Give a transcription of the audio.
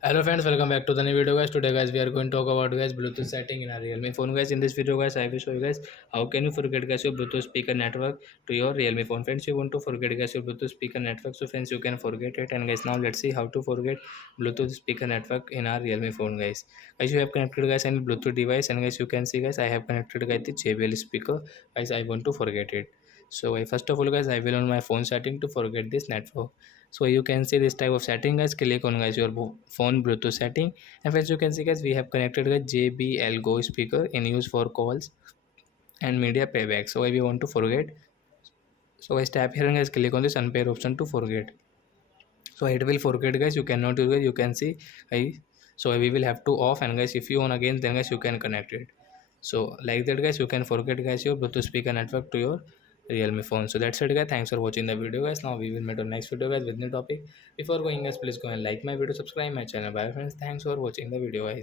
Hello friends, welcome back to the new video guys. Today guys we are going to talk about guys Bluetooth setting in our Realme phone guys. In this video guys I will show you guys how can you forget guys your Bluetooth speaker network to your Realme phone. Friends, you want to forget guys your Bluetooth speaker network, so friends you can forget it. And guys now let's see how to forget Bluetooth speaker network in our Realme phone guys. Guys, you have connected guys any Bluetooth device, and guys you can see guys I have connected guys the JBL speaker. Guys, I want to forget it. So first of all guys I will on my phone setting to forget this network. So you can see this type of setting guys. Click on guys your phone Bluetooth setting, and as you can see guys we have connected a JBL Go speaker in use for calls and media playback. So if you want to forget, so guys tap here and guys click on this unpair option to forget. So it will forget guys, you cannot do it. You can see guys, so we will have to off, and guys if you on again then guys you can connect it. So like that guys you can forget guys your Bluetooth speaker network to your Realme phone. So that's it guys, thanks for watching the video guys. Now we will meet on next video guys with new topic. Before going guys, please go and like my video, subscribe my channel. Bye friends, thanks for watching the video guys.